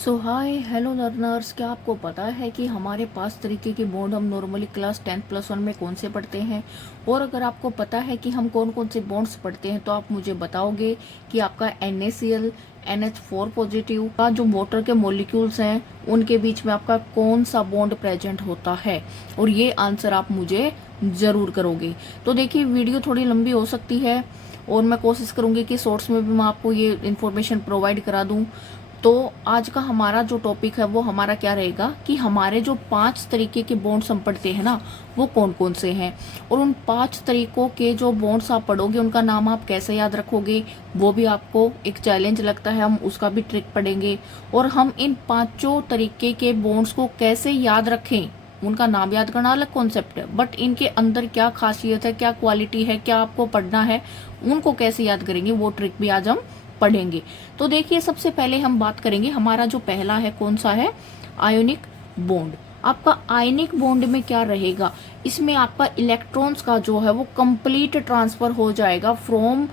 सो hi hello learners, क्या आपको पता है कि हमारे 5 तरीके के बॉन्ड हम नॉर्मली क्लास 10+1 में कौन से पढ़ते हैं। और अगर आपको पता है कि हम कौन कौन से बॉन्ड्स पढ़ते हैं तो आप मुझे बताओगे कि आपका NaCl NH4 पॉजिटिव का जो वाटर के मॉलिक्यूल्स हैं उनके बीच में आपका कौन सा बॉन्ड प्रेजेंट होता है। और ये आंसर आप मुझे ज़रूर करोगे। तो देखिए, वीडियो थोड़ी लंबी हो सकती है और मैं कोशिश करूंगी कि शॉर्ट्स में भी मैं आपको ये इन्फॉर्मेशन प्रोवाइड करा दूं। तो आज का हमारा जो टॉपिक है वो हमारा क्या रहेगा कि हमारे जो 5 तरीके के बॉन्ड्स हम पढ़ते हैं ना, वो कौन कौन से हैं। और उन 5 तरीकों के जो बॉन्ड्स आप पढ़ोगे उनका नाम आप कैसे याद रखोगे, वो भी आपको एक चैलेंज लगता है, हम उसका भी ट्रिक पढ़ेंगे। और हम इन 5 तरीके के बॉन्ड्स को कैसे याद रखें, उनका नाम याद करना अलग कॉन्सेप्ट है, बट इनके अंदर क्या खासियत है, क्या क्वालिटी है, क्या आपको पढ़ना है, उनको कैसे याद करेंगे, वो ट्रिक भी आज हम पढ़ेंगे। तो देखिए, सबसे पहले हम बात करेंगे, हमारा जो पहला है कौन सा है, आयोनिक बॉन्ड। आपका आयनिक बॉन्ड में क्या रहेगा, इसमें आपका इलेक्ट्रॉन्स का जो है वो कंप्लीट ट्रांसफर हो जाएगा from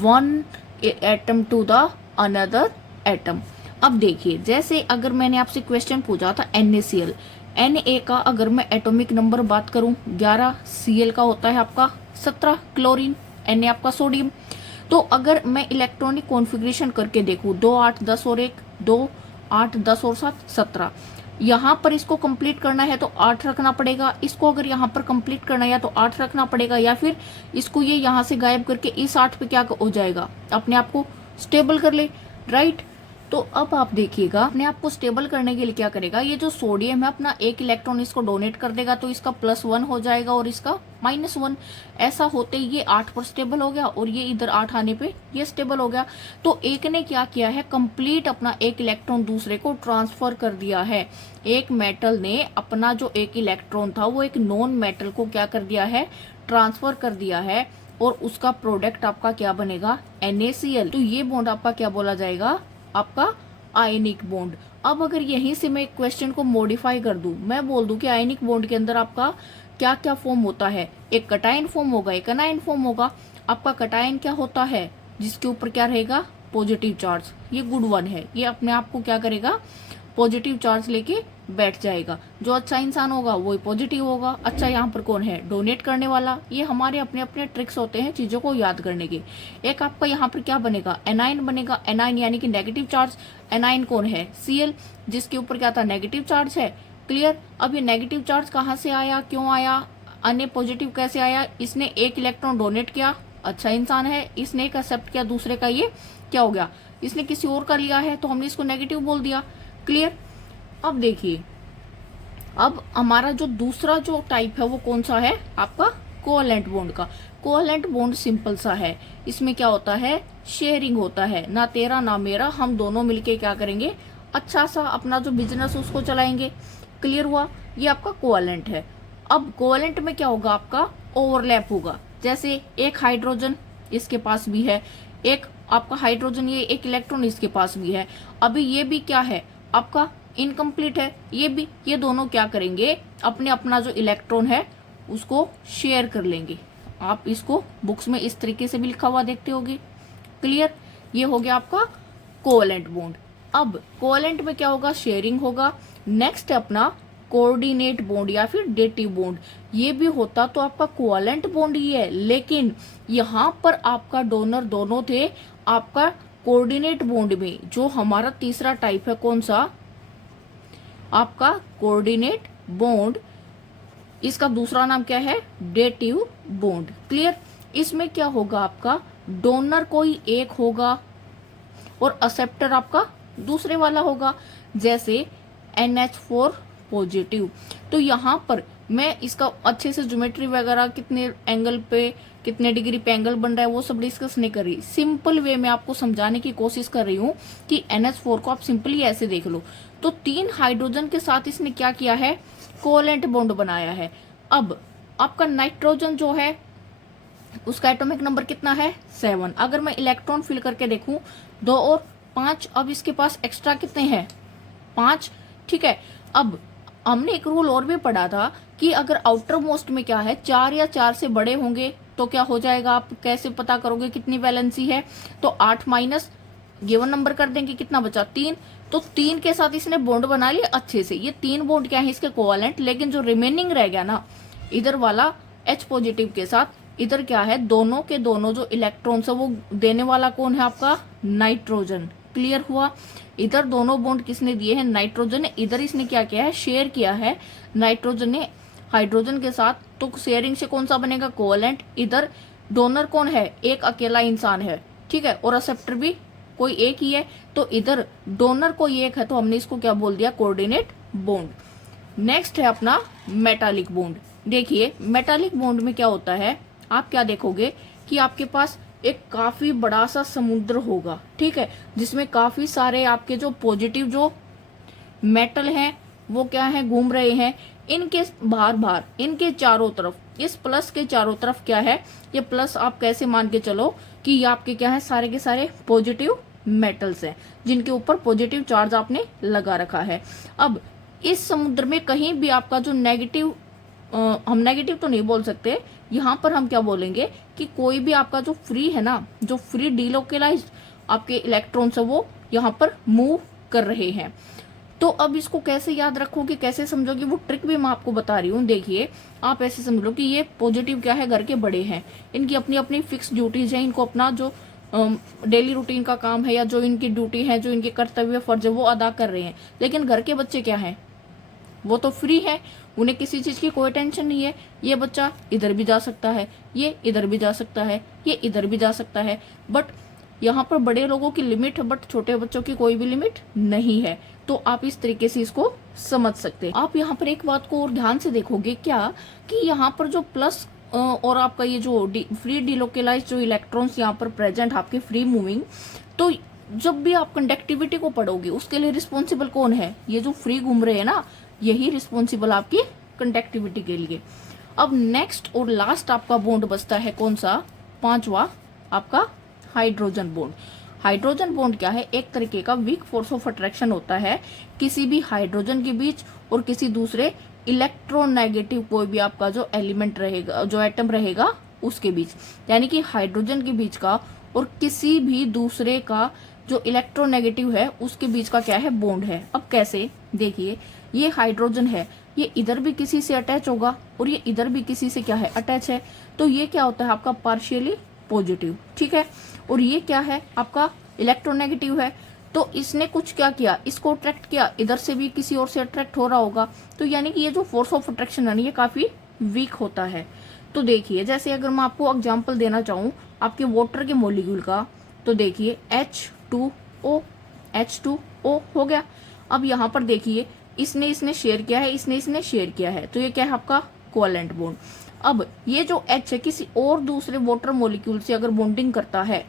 one atom to the another atom. अब देखिए, जैसे अगर मैंने आपसे क्वेश्चन पूछा था NaCl, Na का अगर मैं एटॉमिक नंबर बात करूं 11, Cl का होता है आपका 17, क्लोरीन, Na आपका सोडियम। तो अगर मैं इलेक्ट्रॉनिक कॉन्फ़िगरेशन करके देखूं 2 8 10 और 1 2 8 10 और 7 17, यहाँ पर इसको कंप्लीट करना है तो 8 रखना पड़ेगा, इसको अगर यहाँ पर कंप्लीट करना है या तो 8 रखना पड़ेगा, या फिर इसको ये यहाँ से गायब करके इस 8 पे क्या हो जाएगा, अपने आप को स्टेबल कर ले, राइट। तो अब आप देखिएगा, अपने आप को स्टेबल करने के लिए क्या करेगा, ये जो सोडियम है अपना एक इलेक्ट्रॉन इसको डोनेट कर देगा तो इसका +1 हो जाएगा और इसका -1। ऐसा होते ही ये 8 पर स्टेबल हो गया और ये इधर 8 आने पे ये स्टेबल हो गया। तो एक ने क्या किया है, कंप्लीट अपना एक इलेक्ट्रॉन दूसरे को ट्रांसफर कर दिया है। एक मेटल ने अपना जो एक इलेक्ट्रॉन था वो एक नॉन मेटल को क्या कर दिया है, ट्रांसफर कर दिया है। और उसका प्रोडक्ट आपका क्या बनेगा, NaCl। तो ये बॉन्ड आपका क्या बोला जाएगा, आपका आयनिक बॉन्ड। अब अगर यहीं से मैं क्वेश्चन को मॉडिफाई कर दूं, मैं बोल दूं कि आयनिक बॉन्ड के अंदर आपका क्या क्या फॉर्म होता है, एक कटायन फॉर्म होगा, एक अनायन फॉर्म होगा। आपका कटायन क्या होता है, जिसके ऊपर क्या रहेगा, पॉजिटिव चार्ज, ये गुड वन है, ये अपने आप को क्या करेगा, पॉजिटिव चार्ज लेके बैठ जाएगा। जो अच्छा इंसान होगा वही पॉजिटिव होगा। अच्छा, यहाँ पर कौन है, डोनेट करने वाला। ये हमारे अपने अपने ट्रिक्स होते हैं चीजों को याद करने के। एक आपका यहाँ पर क्या बनेगा, एनाइन बनेगा, एनाइन यानी कि नेगेटिव चार्ज। एनाइन कौन है, Cl, जिसके ऊपर क्या था, नेगेटिव चार्ज है। क्लियर। अब ये नेगेटिव चार्ज कहाँ से आया, क्यों आया, अन्य पॉजिटिव कैसे आया, इसने एक इलेक्ट्रॉन डोनेट किया, अच्छा इंसान है, इसने एक एक्सेप्ट किया दूसरे का, ये क्या हो गया, इसने किसी और का लिया है तो हमने इसको नेगेटिव बोल दिया। क्लियर। अब देखिए, अब हमारा जो दूसरा जो टाइप है वो कौन सा है, आपका कोवैलेंट बॉन्ड का। कोवैलेंट बॉन्ड सिंपल सा है, इसमें क्या होता है, शेयरिंग होता है, ना तेरा ना मेरा, हम दोनों मिलके क्या करेंगे, अच्छा सा अपना जो बिजनेस उसको चलाएंगे। क्लियर हुआ, ये आपका कोवैलेंट है। अब कोवैलेंट में क्या होगा, आपका ओवरलैप होगा। जैसे एक हाइड्रोजन इसके पास भी है, एक आपका हाइड्रोजन, ये एक इलेक्ट्रॉन इसके पास भी है। अभी ये भी क्या है, आपका इनकम्प्लीट है, ये भी, ये दोनों क्या करेंगे, अपने अपना जो इलेक्ट्रॉन है उसको शेयर कर लेंगे। आप इसको बुक्स में इस तरीके से भी लिखा हुआ देखते होगे। क्लियर, ये हो गया आपका कोवैलेंट बॉन्ड। अब कोवैलेंट में क्या होगा, शेयरिंग होगा। नेक्स्ट है अपना कोऑर्डिनेट बॉन्ड या फिर डेटिव बॉन्ड। ये भी होता तो आपका कोवैलेंट बॉन्ड ही है, लेकिन यहाँ पर आपका डोनर दोनों थे। आपका कोऑर्डिनेट बॉन्ड में जो हमारा तीसरा टाइप है कौन सा, आपका कोऑर्डिनेट बॉन्ड, इसका दूसरा नाम क्या है, डेटिव बॉन्ड। क्लियर। इसमें क्या होगा, आपका डोनर कोई एक होगा और एक्सेप्टर आपका दूसरे वाला होगा। जैसे NH4 पॉजिटिव, तो यहाँ पर मैं इसका अच्छे से ज्योमेट्री वगैरह कितने एंगल पे, कितने डिग्री पे एंगल बन रहा है वो सब डिस्कस नहीं कर रही, सिंपल वे में आपको समझाने की कोशिश कर रही हूँ कि NH4 को आप सिंपली ऐसे देख लो। तो 3 हाइड्रोजन के साथ इसने क्या किया है, कोवैलेंट बॉन्ड बनाया है। अब आपका नाइट्रोजन जो है उसका एटॉमिक नंबर कितना है, 7। अगर मैं इलेक्ट्रॉन फिल करके देखूं 2 और 5, अब इसके पास एक्स्ट्रा कितने हैं, 5। ठीक है। अब हमने एक रूल और भी पढ़ा था कि अगर आउटर मोस्ट में क्या है, 4 या 4 से बड़े होंगे तो क्या हो जाएगा, आप कैसे पता करोगे कितनी वैलेंसी है, तो 8 माइनस गिवन नंबर कर देंगे, कितना बचा 3, तो 3 के साथ इसने बॉन्ड बना लिया अच्छे से। ये 3 बॉन्ड क्या है इसके कोवेलेंट, लेकिन जो रिमेनिंग रह गया ना इधर वाला H पॉजिटिव के साथ, इधर क्या है दोनों के दोनों जो इलेक्ट्रॉन्स है वो देने वाला कौन है आपका नाइट्रोजन। क्लियर हुआ। इधर दोनों बॉन्ड किसने दिए हैं, नाइट्रोजन ने। इधर इसने क्या किया है, शेयर किया है नाइट्रोजन ने हाइड्रोजन के साथ, तो शेयरिंग से कौन सा बनेगा कोवेलेंट। इधर डोनर कौन है, एक अकेला इंसान है, ठीक है, और एक्सेप्टर भी कोई एक ही है, तो इधर डोनर कोई एक है, तो हमने इसको क्या बोल दिया, कोऑर्डिनेट बॉन्ड। नेक्स्ट है अपना मेटालिक बॉन्ड। देखिए मेटालिक बॉन्ड में क्या होता है, आप क्या देखोगे कि आपके पास एक काफी बड़ा सा समुद्र होगा, ठीक है, जिसमें काफी सारे आपके जो पॉजिटिव जो मेटल हैं वो क्या है घूम रहे हैं। इनके बाहर बाहर इनके चारों तरफ, इस प्लस के चारों तरफ क्या है, ये प्लस आप कैसे मान के चलो कि ये आपके क्या है सारे के सारे पॉजिटिव मेटल्स हैं जिनके ऊपर पॉजिटिव चार्ज आपने लगा रखा है। अब इस समुद्र में कहीं भी आपका जो नेगेटिव, हम नेगेटिव तो नहीं बोल सकते, यहाँ पर हम क्या बोलेंगे कि कोई भी आपका जो फ्री है ना, जो फ्री डीलोकेलाइज्ड आपके इलेक्ट्रॉन्स है वो यहाँ पर मूव कर रहे हैं। तो अब इसको कैसे याद रखोगे, कैसे समझोगे, वो ट्रिक भी मैं आपको बता रही हूँ। देखिए आप ऐसे समझ लो कि ये पॉजिटिव क्या है, घर के बड़े हैं, इनकी अपनी अपनी फिक्स ड्यूटीज है, इनको अपना जो डेली रूटीन का काम है या जो इनकी ड्यूटी है, जो इनके कर्तव्य फर्ज है वो अदा कर रहे हैं। लेकिन घर के बच्चे क्या है, वो तो फ्री है, उन्हें किसी चीज की कोई टेंशन नहीं है। ये बच्चा इधर भी जा सकता है, ये इधर भी जा सकता है, ये इधर भी जा सकता है, बट यहाँ पर बड़े लोगों की लिमिट है, बट छोटे बच्चों की कोई भी लिमिट नहीं है। तो आप इस तरीके से इसको समझ सकते हैं। आप यहाँ पर एक बात को और ध्यान से देखोगे क्या, कि यहाँ पर जो प्लस और आपका ये जो फ्री डिलोकेलाइज जो इलेक्ट्रॉन्स यहाँ पर प्रेजेंट आपके फ्री मूविंग, तो जब भी आप कंडक्टिविटी को पढ़ोगे उसके लिए रिस्पॉन्सिबल कौन है, ये जो फ्री घूम रहे हैं ना, यही रिस्पॉन्सिबल आपकी कंडक्टिविटी के लिए। अब नेक्स्ट और लास्ट आपका बॉन्ड बचता है कौन सा, 5वां आपका हाइड्रोजन बॉन्ड। हाइड्रोजन बॉन्ड क्या है, एक तरीके का वीक फोर्स ऑफ अट्रैक्शन होता है किसी भी हाइड्रोजन के बीच और किसी दूसरे इलेक्ट्रोनेगेटिव कोई भी आपका जो एलिमेंट रहेगा, जो एटम रहेगा उसके बीच, यानी कि हाइड्रोजन के बीच का और किसी भी दूसरे का जो इलेक्ट्रोनेगेटिव है उसके बीच का क्या है, बॉन्ड है। अब कैसे, देखिए ये हाइड्रोजन है, ये इधर भी किसी से अटैच होगा और ये इधर भी किसी से क्या है, अटैच है, तो ये क्या होता है आपका पार्शियली पॉजिटिव, ठीक है। और ये क्या है आपका इलेक्ट्रोनेगेटिव है, तो इसने कुछ क्या किया, इसको अट्रैक्ट किया, इधर से भी किसी और से अट्रैक्ट हो रहा होगा, तो यानी कि ये जो फोर्स ऑफ अट्रैक्शन है ये काफी वीक होता है। तो देखिए जैसे अगर मैं आपको एग्जांपल देना चाहूँ आपके वाटर के मॉलिक्यूल का, तो देखिए H2O H2O हो गया। अब यहाँ पर देखिए इसने शेयर किया है, इसने शेयर किया है, तो ये क्या है आपका कोवेलेंट बॉन्ड। अब ये जो H है किसी और दूसरे वाटर मॉलिक्यूल से अगर बॉन्डिंग करता है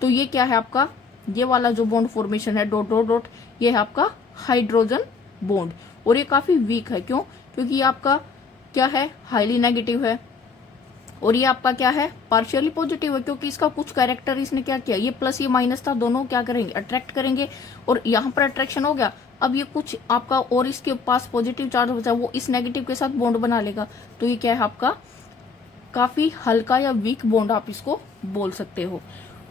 तो ये क्या है आपका, ये वाला जो बॉन्ड फॉर्मेशन है डॉट डॉट डॉट, ये है आपका हाइड्रोजन बॉन्ड। और ये काफी वीक है, क्यों, क्योंकि ये आपका क्या है, हाईली नेगेटिव है, और ये आपका क्या है, पार्शियली पॉजिटिव है, क्योंकि इसका कुछ कैरेक्टर इसने क्या किया, ये प्लस ये माइनस था, दोनों क्या करेंगे, अट्रैक्ट करेंगे, और यहाँ पर अट्रैक्शन हो गया। अब ये कुछ आपका और इसके पास पॉजिटिव चार्ज बचा, वो इस नेगेटिव के साथ बॉन्ड बना लेगा, तो ये क्या है आपका काफी हल्का या वीक बॉन्ड आप इसको बोल सकते हो।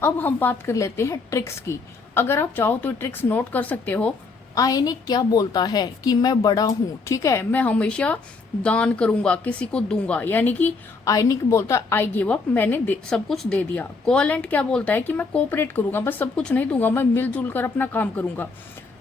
अब हम बात कर लेते हैं ट्रिक्स की। अगर आप चाहो तो ट्रिक्स नोट कर सकते हो। आयनिक क्या बोलता है कि मैं बड़ा हूँ, ठीक है, मैं हमेशा दान करूंगा, किसी को दूंगा, यानी कि आयनिक बोलता है आई गिव अप, मैंने सब कुछ दे दिया। कोवेलेंट क्या बोलता है कि मैं कोऑपरेट करूंगा, बस सब कुछ नहीं दूंगा, मैं मिलजुल कर अपना काम करूंगा।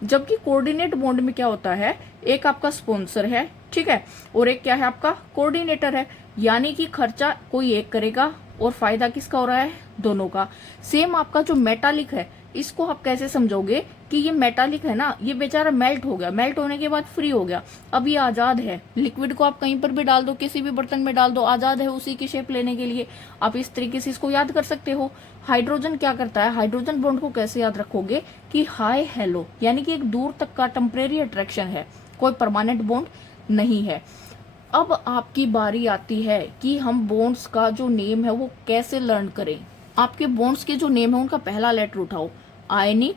जबकि कोऑर्डिनेट बॉन्ड में क्या होता है, एक आपका स्पॉन्सर है, ठीक है, और एक क्या है आपका कोऑर्डिनेटर है, यानी कि खर्चा कोई एक करेगा और फायदा किसका हो रहा है, दोनों का। सेम आपका जो मेटालिक है, इसको आप कैसे समझोगे कि ये मेटालिक है ना, ये बेचारा मेल्ट हो गया, मेल्ट होने के बाद फ्री हो गया, अब ये आजाद है, लिक्विड को आप कहीं पर भी डाल दो, किसी भी बर्तन में डाल दो, आजाद है उसी की शेप लेने के लिए। आप इस तरीके से इसको याद कर सकते हो। हाइड्रोजन क्या करता है, हाइड्रोजन बॉन्ड को कैसे याद रखोगे कि हाई हेलो, यानी कि एक दूर तक का टेम्परेरी अट्रैक्शन है, कोई परमानेंट बॉन्ड नहीं है। अब आपकी बारी आती है कि हम बॉन्ड्स का जो नेम है वो कैसे लर्न करें। आपके बॉन्ड्स के जो नेम है उनका पहला लेटर उठाओ, आयनिक,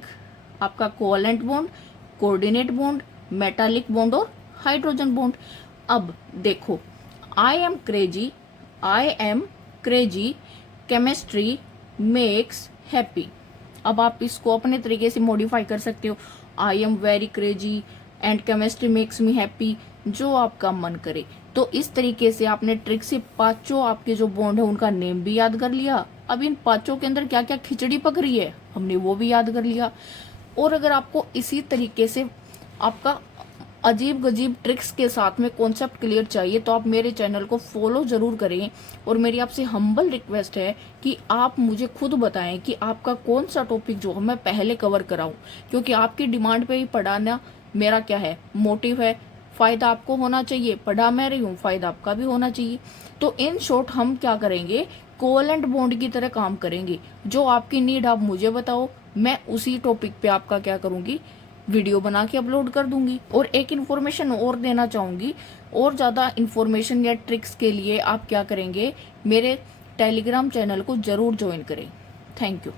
आपका covalent bond, coordinate bond, metallic bond और हाइड्रोजन बॉन्ड। अब देखो, I am crazy, chemistry makes happy. अब आप इसको अपने तरीके से मॉडिफाई कर सकते हो। I am very crazy and chemistry makes me happy, जो आपका मन करे। तो इस तरीके से आपने ट्रिक से पांचों आपके जो बॉन्ड है उनका नेम भी याद कर लिया। अब इन पांचों के अंदर क्या क्या खिचड़ी पक रही है हमने वो भी याद कर लिया। और अगर आपको इसी तरीके से आपका अजीब गजीब ट्रिक्स के साथ में कॉन्सेप्ट क्लियर चाहिए तो आप मेरे चैनल को फॉलो जरूर करें। और मेरी आपसे हम्बल रिक्वेस्ट है कि आप मुझे खुद बताएं कि आपका कौन सा टॉपिक जो है मैं पहले कवर कराऊं, क्योंकि आपकी डिमांड पे ही पढ़ाना मेरा क्या है मोटिव है। फायदा आपको होना चाहिए, पढ़ा मैं रही हूँ, फायदा आपका भी होना चाहिए। तो इन शॉर्ट हम क्या करेंगे, कोवेलेंट बॉन्ड की तरह काम करेंगे। जो आपकी नीड आप मुझे बताओ, मैं उसी टॉपिक पे आपका क्या करूंगी, वीडियो बना के अपलोड कर दूंगी। और एक इन्फॉर्मेशन और देना चाहूंगी, और ज्यादा इन्फॉर्मेशन या ट्रिक्स के लिए आप क्या करेंगे, मेरे टेलीग्राम चैनल को जरूर ज्वाइन करें। Thank you.